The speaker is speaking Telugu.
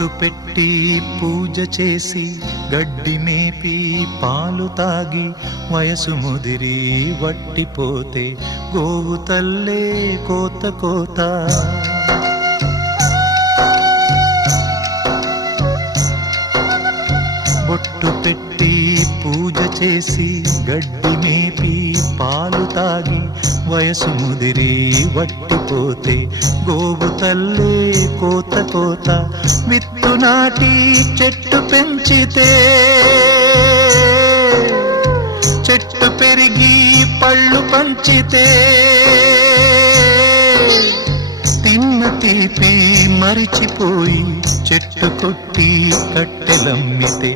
బొట్టు పెట్టి పూజ చేసి గడ్డి మేపి పాలు తాగి వయసు ముదిరి వట్టిపోతే గోవు తల్లే కోత కోత. బొట్టు పెట్టి పూజ చేసి గడ్డి మేపి పాలు తాగి వయసు ముదిరి వట్టిపోతే గోవు తల్లే కోత కోత. విత్తు నాటి చెట్టు పెంచితే చెట్టు పెరిగి పళ్ళు పంచితే తిన్న తీపి మరిచిపోయి చెట్టు కొట్టి కట్టెలమ్మితే